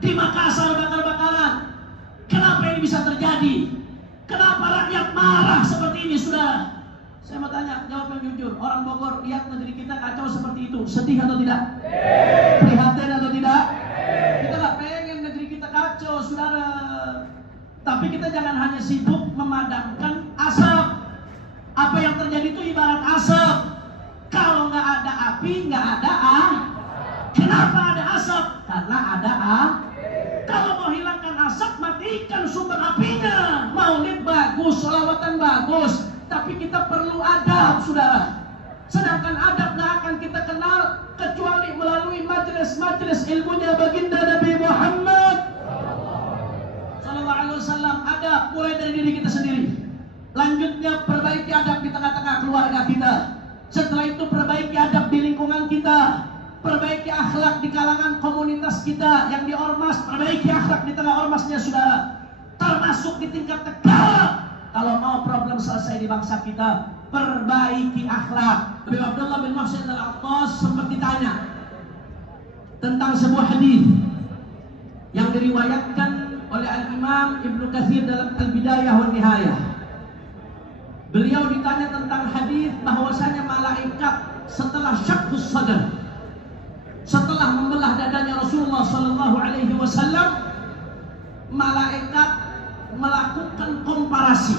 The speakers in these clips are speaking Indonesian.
di Makassar bakar-bakaran. Kenapa ini bisa terjadi? Kenapa rakyat marah seperti ini, saudara? Saya mau tanya, jawab yang jujur. Orang Bogor lihat negeri kita kacau seperti itu, sedih atau tidak? Prihatin atau tidak? Kita nggak pengen negeri kita kacau, saudara. Tapi kita jangan hanya sibuk memadamkan asap. Apa yang terjadi itu ibarat asap. Kalau nggak ada api, nggak ada Kenapa ada asap? Karena ada Kalau mau hilangkan asap, matikan sumber apinya. Maulid bagus, sholawatan bagus, tapi kita perlu adab, saudara. Sedangkan adab nggak akan kita kenal kecuali melalui majelis-majelis ilmunya baginda Nabi Muhammad Sallallahu Alaihi Wasallam. Adab mulai dari diri kita sendiri. Lanjutnya perbaiki adab di tengah-tengah keluarga kita. Setelah itu perbaiki adab di lingkungan kita. Perbaiki akhlak di kalangan komunitas kita yang di ormas. Perbaiki akhlak di tengah ormasnya, saudara. Termasuk di tingkat negara. Kalau mau problem selesai di bangsa kita, perbaiki akhlak. Nabi Abdullah bin Muhsin al-Attas sempat ditanya tentang sebuah hadis yang diriwayatkan oleh Al-Imam Ibnu Katsir dalam Al-Bidayah wa Nihayah. Beliau ditanya tentang hadis bahwasanya malaikat setelah syaqqus sadr, setelah membelah dadanya Rasulullah sallallahu alaihi wasallam, malaikat melakukan komparasi.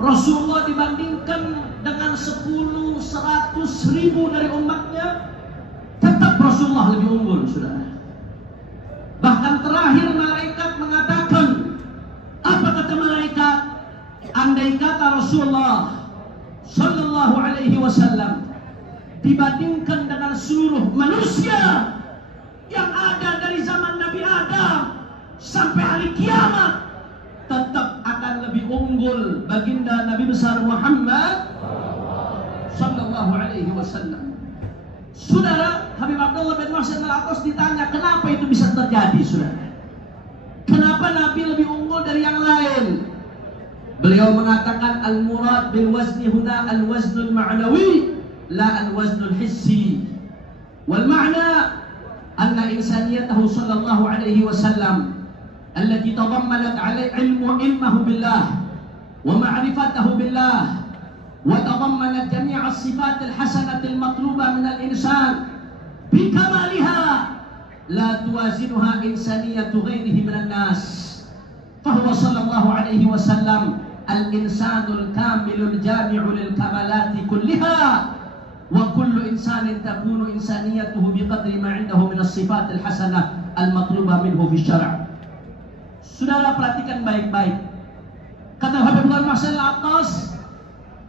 Rasulullah dibandingkan dengan 10, 100 ribu dari umatnya, tetap Rasulullah lebih unggul, saudara. Bahkan terakhir malaikat mengatakan, apa kata malaikat? Andai kata Rasulullah sallallahu alaihi wasallam dibandingkan dengan seluruh manusia yang ada dari zaman Nabi Adam sampai hari kiamat, tetap akan lebih unggul baginda Nabi besar Muhammad sallallahu alaihi wasallam. Saudara, Habib Abdullah bin Muhsin al-Attas ditanya, kenapa itu bisa terjadi, saudara? Kenapa Nabi lebih unggul dari yang lain? Beliau mengatakan, al-murad bil wazni huna al-waznul ma'nawi la al-waznul hissi. Wal ma'na anna insaniyatahu sallallahu alaihi wasallam التي تضمنت عليه علمه بالله ومعرفته بالله وتضمنت جميع الصفات الحسنة المطلوبة من الإنسان بكمالها لا توازنها إنسانية غيره من الناس فهو صلى الله عليه وسلم الإنسان الكامل الجامع للكمالات كلها وكل إنسان تكون إنسانيته بقدر ما عنده من الصفات الحسنة المطلوبة منه في الشرع. Saudara perhatikan baik-baik. Kata Habib Muhsin al-Attas,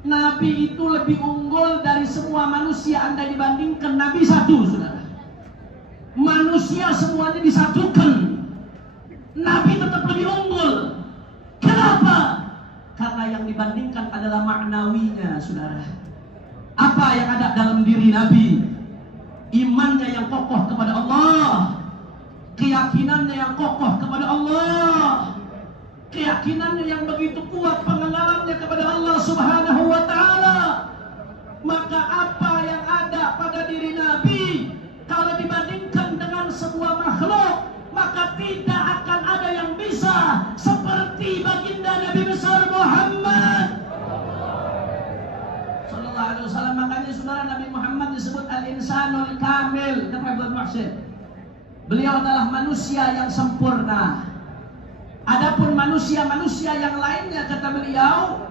Nabi itu lebih unggul dari semua manusia andai dibandingkan Nabi satu, saudara. Manusia semuanya disatukan, Nabi tetap lebih unggul. Kenapa? Karena yang dibandingkan adalah maknawinya, saudara. Apa yang ada dalam diri Nabi? Imannya yang kokoh kepada Allah, keyakinannya yang kokoh kepada Allah, keyakinannya yang begitu kuat, pengenalannya kepada Allah Subhanahu wa ta'ala. Maka apa yang ada pada diri Nabi, kalau dibandingkan dengan sebuah makhluk, maka tidak akan ada yang bisa seperti baginda Nabi besar Muhammad sallallahu alaihi wasallam. Makanya saudara, Nabi Muhammad disebut al-insanul kamil, kata Ibnu Muhsin. Beliau adalah manusia yang sempurna. Adapun manusia-manusia yang lainnya, kata beliau,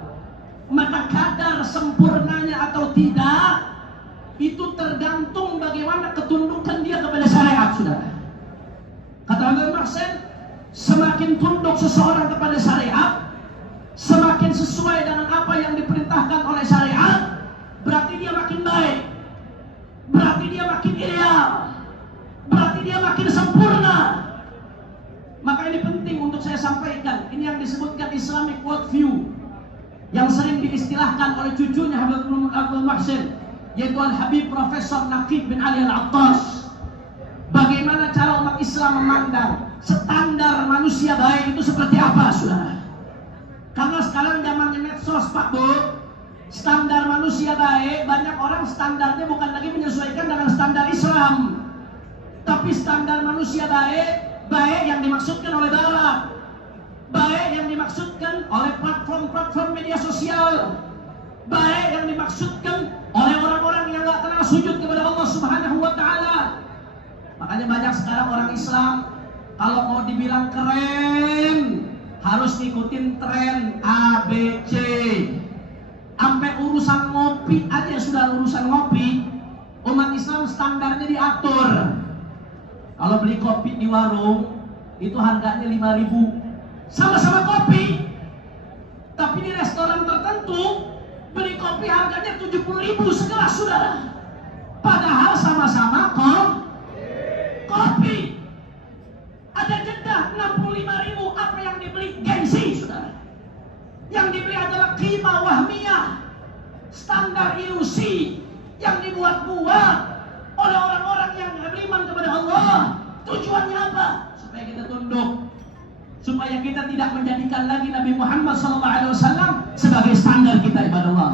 maka kadar sempurnanya atau tidak itu tergantung bagaimana ketundukan dia kepada syariat, saudara. Kata Ibnu Muhsin, semakin tunduk seseorang kepada syariat, semakin sesuai dengan apa yang diperintahkan oleh syariat, berarti dia makin baik, berarti dia makin ideal, berarti dia makin sempurna. Maka ini penting untuk saya sampaikan. Ini yang disebutkan Islamic worldview, yang sering diistilahkan oleh cucunya Habib Abdul Muhsin, yaitu Al-Habib Profesor Naqib bin Ali Al-Attas. Bagaimana cara umat Islam memandang standar manusia baik itu seperti apa, saudara? Karena sekarang zamannya medsos, Pak Bu, standar manusia baik, banyak orang standarnya bukan lagi menyesuaikan dengan standar Islam, tapi Tapi standar manusia baik, baik yang dimaksudkan oleh barat, baik yang dimaksudkan oleh platform-platform media sosial, baik yang dimaksudkan oleh orang-orang yang gak kenal sujud kepada Allah Subhanahu wa Ta'ala. Makanya banyak sekarang orang Islam kalau mau dibilang keren harus ngikutin tren A, B, C. Sampai urusan ngopi aja sudah urusan ngopi, umat Islam standarnya diatur. Kalau beli kopi di warung itu harganya 5.000, sama-sama kopi. Tapi di restoran tertentu beli kopi harganya 70.000 segelas, saudara. Padahal sama-sama kopi. Ada jeda 65.000, apa yang dibeli? Gengsi, saudara. Yang dibeli adalah qimah wahmiyah, standar ilusi yang dibuat-buat oleh orang-orang yang beriman kepada Allah. Tujuannya apa? Supaya kita tunduk, supaya kita tidak menjadikan lagi Nabi Muhammad SAW sebagai standar kita, ibadah Allah.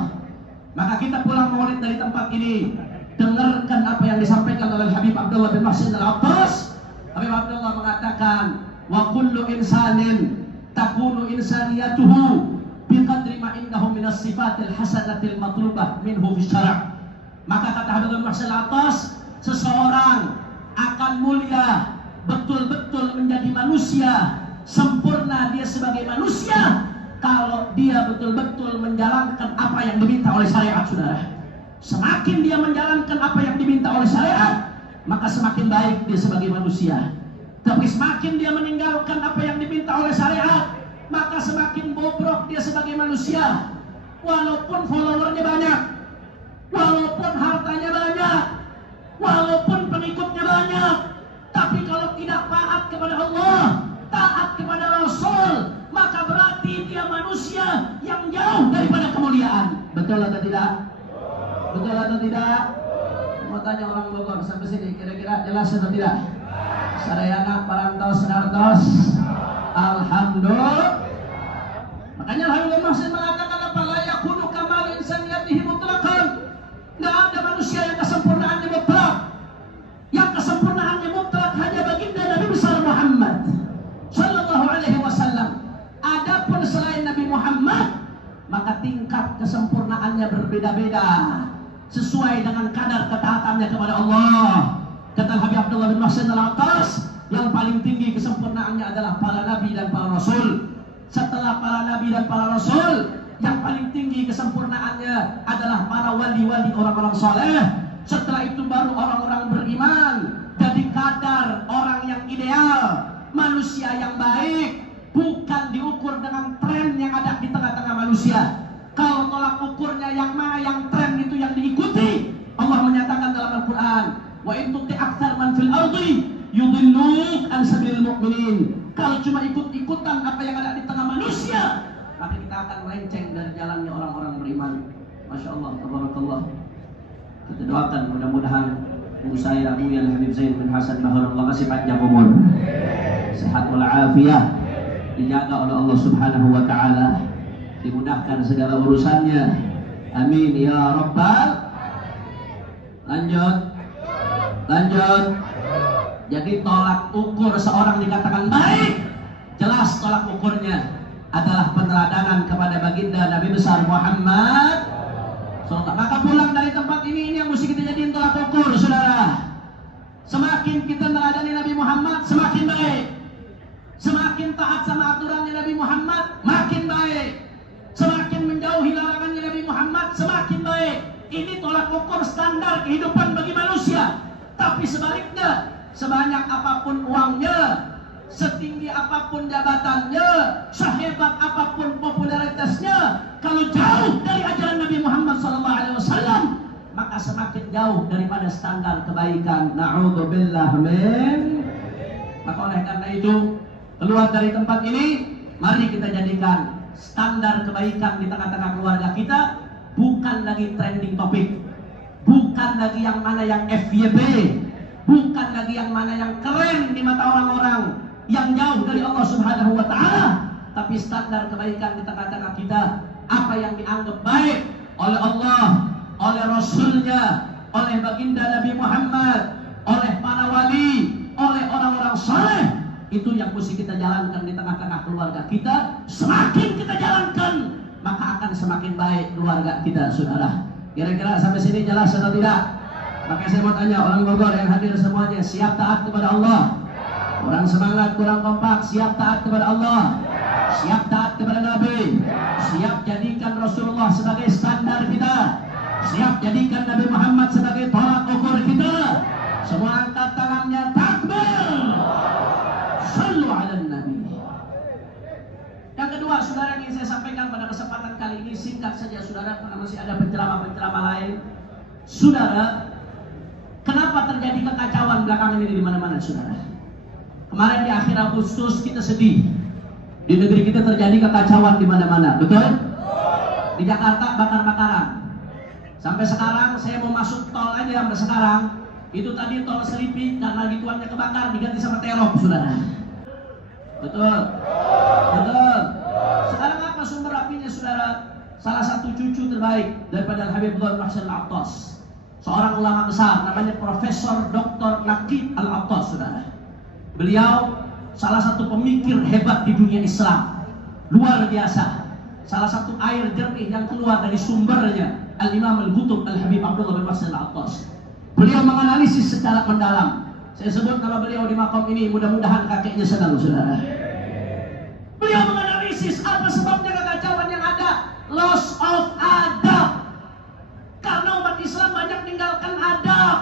Maka kita pulang maulid dari tempat ini, dengarkan apa yang disampaikan oleh Habib Abdullah bin Muhsin Al-Abbas. Habib Abdullah mengatakan, wa kullu insanin takunu insaniyatuhu biqadri ma indahu minas sifatil hasanatil matlubah minhu fi syara'. Maka kata Habib Abdullah bin Muhsin Al-Abbas, seseorang akan mulia betul-betul menjadi manusia, sempurna dia sebagai manusia kalau dia betul-betul menjalankan apa yang diminta oleh syariat, saudara. Semakin dia menjalankan apa yang diminta oleh syariat, maka semakin baik dia sebagai manusia. Tapi semakin dia meninggalkan apa yang diminta oleh syariat, maka semakin bobrok dia sebagai manusia. Walaupun followernya banyak, walaupun hartanya banyak, walaupun pengikutnya banyak, tapi kalau tidak taat kepada Allah, taat kepada Rasul, maka berarti dia manusia yang jauh daripada kemuliaan. Betul atau tidak? Betul atau tidak? Mau tanya orang Bogor sampai sini, kira-kira jelas atau tidak? Sadayana parantos senartos. Alhamdulillah. Makanya Habib Muhsin mengatakan apa? La yakunu kamal insaniyatihi mutlaqan. Tidak ada manusia yang kesempurnaannya mutlak. Yang kesempurnaannya mutlak hanya baginda Nabi besar Muhammad sallallahu alaihi wasallam. Adapun selain Nabi Muhammad, maka tingkat kesempurnaannya berbeda-beda sesuai dengan kadar ketaatannya kepada Allah. Kata Habib Abdullah bin Muhsin Al-Abbas, yang paling tinggi kesempurnaannya adalah para nabi dan para rasul. Setelah para nabi dan para rasul, yang paling tinggi kesempurnaannya adalah para wali-wali, orang-orang saleh. Setelah itu baru orang-orang beriman. Jadi kadar orang yang ideal, manusia yang baik, bukan diukur dengan tren yang ada di tengah-tengah manusia. Kalau tolak ukurnya yang mana yang tren itu yang diikuti, Allah menyatakan dalam Al-Quran, wa in tuti aktsar man fil ardi yudilluk an sabilil mu'minin. Kalau cuma ikut-ikutan apa yang ada di tengah manusia, maka kita akan melenceng dari jalannya orang-orang beriman. Masya Allah, tabarakallah. Kita doakan mudah-mudahan ibu saya Buya Habib Zain bin Hasan Bahar, Allah kasih panjang umur, sehat walafiat, dijaga oleh Allah Subhanahu wa Ta'ala, dimudahkan segala urusannya. Amin ya rabbal. Lanjut. Jadi tolak ukur seorang dikatakan baik, jelas tolak ukurnya adalah peneradanan kepada baginda Nabi besar Muhammad. Maka pulang dari tempat ini yang mesti kita jadiin tolak ukur, saudara. Semakin kita meneladani Nabi Muhammad, semakin baik. Semakin taat sama aturannya Nabi Muhammad, makin baik. Semakin menjauhi larangannya Nabi Muhammad, semakin baik. Ini tolak ukur standar kehidupan bagi manusia. Tapi sebaliknya, sebanyak apapun uangnya, setinggi apapun jabatannya, sehebat apapun popularitasnya, kalau jauh dari ajaran Nabi Muhammad SAW, maka semakin jauh daripada standar kebaikan. Na'udzubillah min. Maka oleh karena itu, keluar dari tempat ini, mari kita jadikan standar kebaikan di tengah-tengah keluarga kita bukan lagi trending topik, bukan lagi yang mana yang FYP, bukan lagi yang mana yang keren di mata orang-orang yang jauh dari Allah Subhanahu wa Ta'ala, tapi standar kebaikan di tengah-tengah kita, apa yang dianggap baik oleh Allah, oleh Rasulnya, oleh baginda Nabi Muhammad, oleh para wali, oleh orang-orang saleh. Itu yang mesti kita jalankan di tengah-tengah keluarga kita. Semakin kita jalankan, maka akan semakin baik keluarga kita, saudara. Kira-kira sampai sini jelas atau tidak? Maka saya mau tanya orang Bogor yang hadir semuanya, siap taat kepada Allah? Kurang semangat, kurang kompak, siap taat kepada Allah? Siap taat kepada Nabi? Siap jadikan Rasulullah sebagai standar kita? Siap jadikan Nabi Muhammad sebagai tolak ukur kita? Semua angkat tangannya, takbir! Sallu ala Nabi. Yang kedua, saudara, yang ingin saya sampaikan pada kesempatan kali ini, singkat saja saudara, karena masih ada penceramah-penceramah lain. Saudara, kenapa terjadi kekacauan belakangan ini di mana-mana, saudara? Kemarin di akhir Agustus kita sedih. Di negeri kita terjadi kekacauan di mana-mana, betul? Di Jakarta bakar-bakaran. Sampai sekarang saya mau masuk tol aja sampai sekarang. Itu tadi tol Selipi karena gituannya kebakar diganti sama terop, saudara. Betul. Betul. Sekarang apa sumber apinya, saudara? Salah satu cucu terbaik daripada Habibullah Muhsin Al-Attas, seorang ulama besar namanya Profesor Dr. Naqib Al-Attas, saudara. Beliau salah satu pemikir hebat di dunia Islam, luar biasa. Salah satu air jernih yang keluar dari sumbernya Al-Imam Al-Qutub Al-Habib Abdullah bin Muhsin Al-Attas. Beliau menganalisis secara mendalam. Saya sebut nama beliau di makom ini, mudah-mudahan kakeknya senang, saudara. Beliau menganalisis apa sebabnya kekacauan yang ada. Loss of adab. Karena umat Islam banyak meninggalkan adab,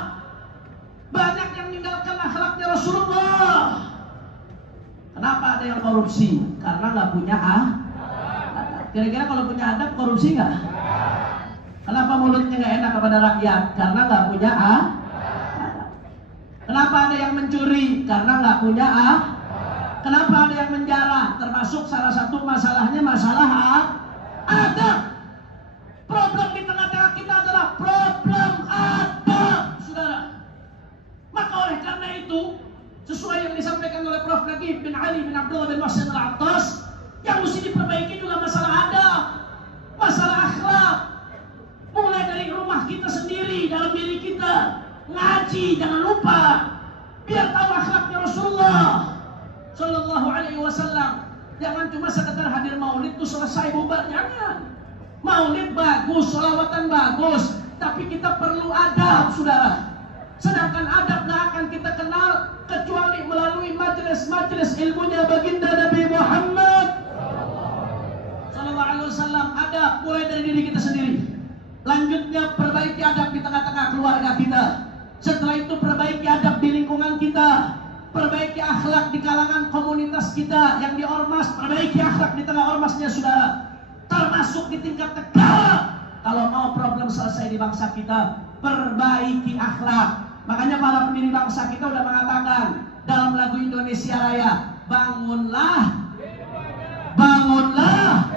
banyak yang meninggalkan akhlaknya Rasulullah. Kenapa ada yang korupsi? Karena nggak punya adab. Kira-kira kalau punya adab korupsi nggak? Kenapa mulutnya nggak enak kepada rakyat? Karena nggak punya adab. Kenapa ada yang mencuri? Karena nggak punya adab. Kenapa ada yang menjarah? Termasuk salah satu masalahnya masalah adab. Problem di tengah-tengah kita adalah problem adab, saudara. Maka oleh karena itu, sesuai yang disampaikan oleh Prof. Naqib bin Ali bin Abdullah bin Muhsin Al-Attas, yang mesti diperbaiki juga masalah adab, masalah akhlak. Mulai dari rumah kita sendiri, dalam diri kita. Ngaji, jangan lupa. Biar tahu akhlaknya Rasulullah Sallallahu Alaihi Wasallam. Jangan cuma sekedar hadir maulid itu selesai bubar, jangan. Maulid bagus, sholawatan bagus, tapi kita perlu adab, saudara. Sedangkan adab gak akan kita kenal kecuali melalui majelis-majelis ilmunya baginda Nabi Muhammad Sallallahu Alaihi Wasallam. Adab mulai dari diri kita sendiri. Lanjutnya perbaiki adab di tengah-tengah keluarga kita. Setelah itu perbaiki adab di lingkungan kita. Perbaiki akhlak di kalangan komunitas kita yang di ormas. Perbaiki akhlak di tengah ormasnya, saudara. Termasuk di tingkat negara. Kalau mau problem selesai di bangsa kita, perbaiki akhlak. Makanya para pendiri bangsa kita udah mengatakan dalam lagu Indonesia Raya, bangunlah, bangunlah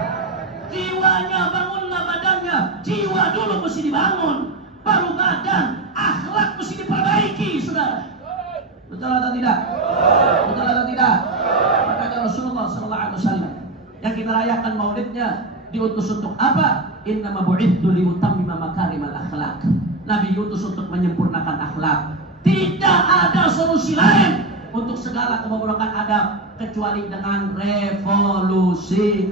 jiwanya, bangunlah badannya. Jiwa dulu mesti dibangun, baru badan. Akhlak mesti diperbaiki, saudara. Betul atau tidak? Betul atau tidak? Makanya Rasulullah SAW yang kita rayakan maulidnya diutus untuk apa? Innama bu'ithu liutammima makarimal akhlak. Nabi diutus untuk menyempurnakan akhlak. Tidak ada solusi lain untuk segala kebobrokan adab kecuali dengan revolusi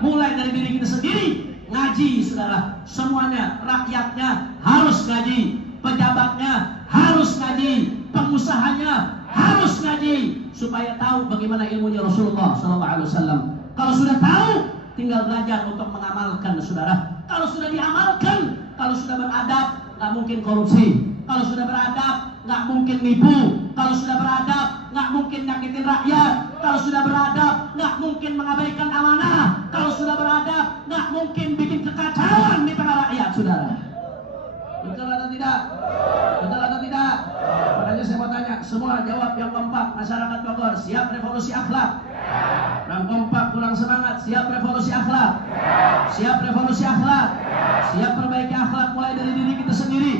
mulai dari diri kita sendiri. Ngaji, saudara. Semuanya, rakyatnya harus ngaji, pejabatnya harus ngaji, pengusahanya harus ngaji, supaya tahu bagaimana ilmunya Rasulullah SAW. Kalau sudah tahu, tinggal belajar untuk mengamalkan, saudara. Kalau sudah diamalkan, kalau sudah beradab, nggak mungkin korupsi. Kalau sudah beradab, nggak mungkin nipu. Kalau sudah beradab, nggak mungkin nyakitin rakyat. Kalau sudah beradab, nggak mungkin mengabaikan amanah. Kalau sudah beradab, nggak mungkin bikin kekacauan di tengah rakyat, saudara. Betul atau tidak? Betul atau tidak? Makanya saya mau tanya, semua jawab yang kompak. Masyarakat Bogor, siap revolusi akhlak? Yang kompak kurang semangat, siap revolusi akhlak? Siap revolusi akhlak? Siap perbaiki akhlak mulai dari diri kita sendiri?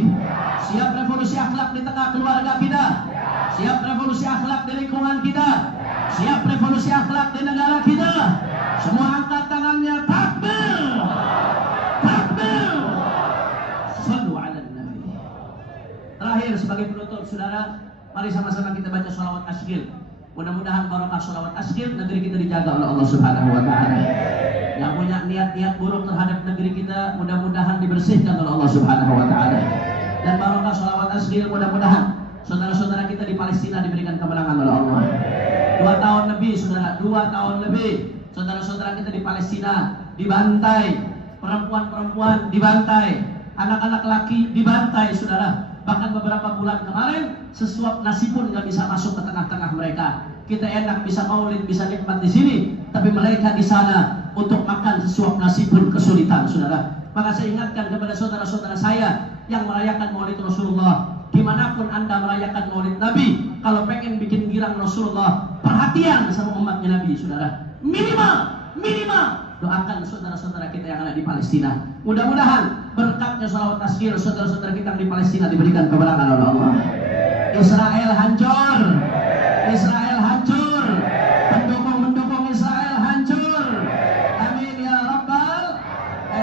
Siap revolusi akhlak di tengah keluarga kita? Siap revolusi akhlak di lingkungan kita? Siap revolusi akhlak di negara kita? Semua angkat tangannya, takbir! Takbir! Sallu ala Nabi. Terakhir sebagai penutup, saudara, Mari sama-sama kita baca sholawat tasghir. Mudah-mudahan barokah sholawat tasghir, negeri kita dijaga oleh Allah Subhanahu wa taala. Yang punya niat-niat buruk terhadap negeri kita, mudah-mudahan dibersihkan oleh Allah Subhanahu wa taala. Dan barokah sholawat tasghir, mudah-mudahan saudara-saudara kita di Palestina diberikan kemenangan oleh Allah. 2 tahun lebih, saudara, 2 tahun lebih saudara-saudara kita di Palestina dibantai, perempuan-perempuan dibantai, anak-anak laki dibantai, saudara. Bahkan beberapa bulan kemarin sesuap nasi pun nggak bisa masuk ke tengah-tengah mereka. Kita enak bisa maulid, bisa nikmat di sini, tapi mereka di sana untuk makan sesuap nasi pun kesulitan, saudara. Maka saya ingatkan kepada saudara-saudara saya yang merayakan maulid Rasulullah, dimanapun anda merayakan maulid Nabi, kalau pengen bikin girang Rasulullah, perhatian sama umatnya Nabi, saudara. Minimal doakan saudara-saudara kita yang ada di Palestina. Mudah-mudahan berkatnya sholawat tasghir saudara-saudara kita di Palestina diberikan kemenangan oleh Allah. Israel hancur, Israel hancur, pendukung Israel hancur. Amin ya rabbal.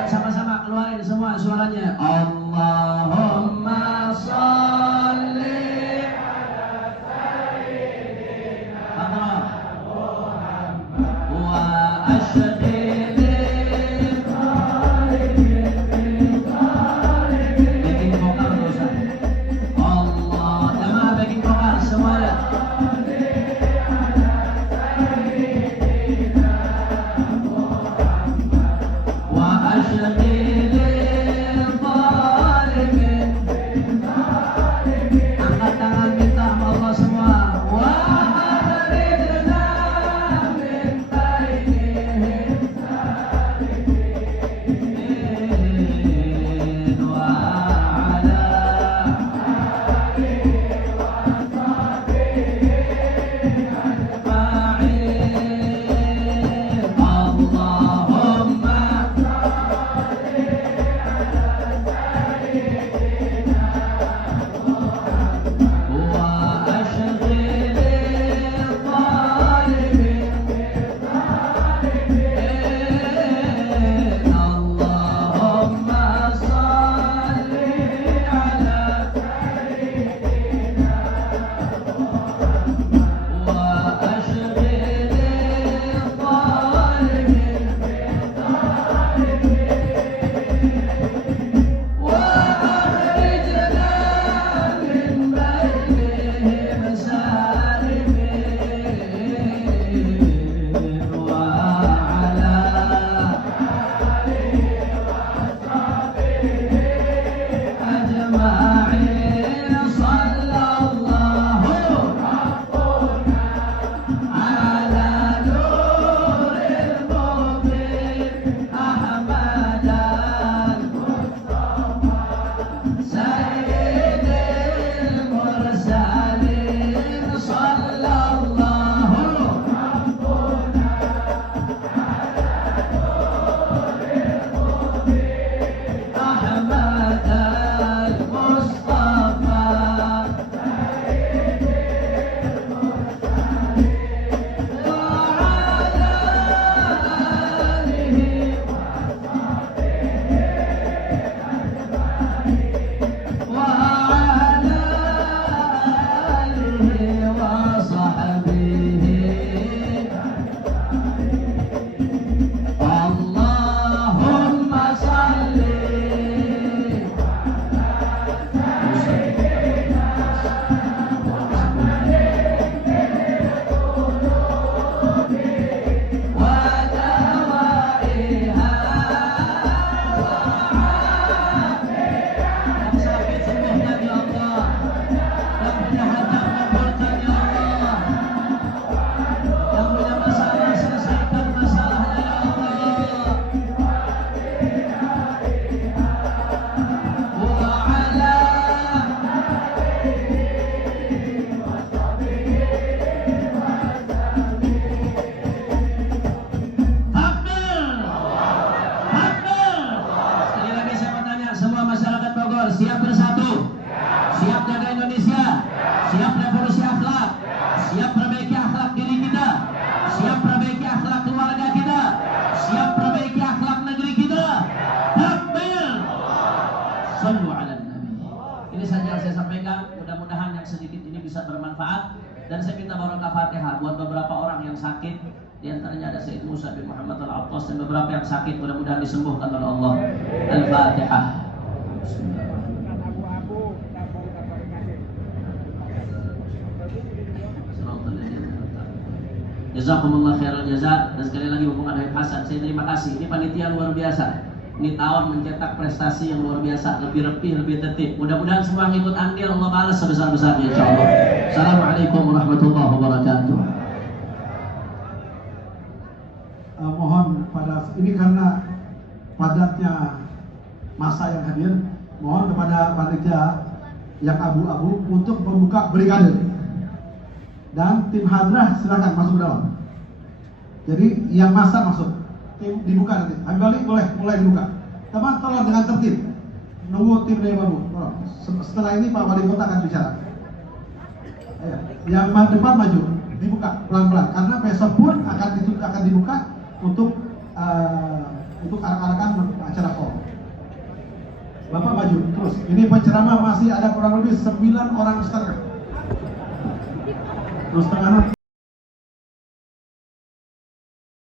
Sama-sama keluarin semua suaranya. Allahumma sholli ala sayyidina Muhammad wa asyhadu pegang. Mudah-mudahan yang sedikit ini bisa bermanfaat. Dan saya minta barokah Fatihah buat beberapa orang yang sakit. Di antaranya ada Sayyid Musa bin Muhammad Al-Attas dan beberapa yang sakit, mudah-mudahan disembuhkan oleh Allah. Al-Fatihah. Jazakumullah khairal jaza. Dan sekali lagi hubungan Habib Hasan, saya terima kasih. Ini panitia luar biasa. Ini tahun mencetak prestasi yang luar biasa, lebih rapi, lebih tertib. Mudah-mudahan semua yang ikut andil Allah balas sebesar-besarnya insyaallah. Assalamualaikum warahmatullahi wabarakatuh. Mohon pada ini karena padatnya masa yang hadir, mohon kepada panitia yang abu-abu untuk membuka brigade. Dan tim hadrah silakan masuk ke dalam. Jadi yang masa masuk, tim dibuka nanti. Habib Ali boleh mulai dibuka. Teman tolong dengan tertib. Nunggu tim dari babu. Tolong. Setelah ini Pak Wali Kota akan bicara. Ayo. Yang depan maju, dibuka pelan-pelan. Karena besok pun akan dibuka untuk arak-arakan acara call. Bapak maju terus. Ini penceramah masih ada kurang lebih 9 orang setengah. Terus setengah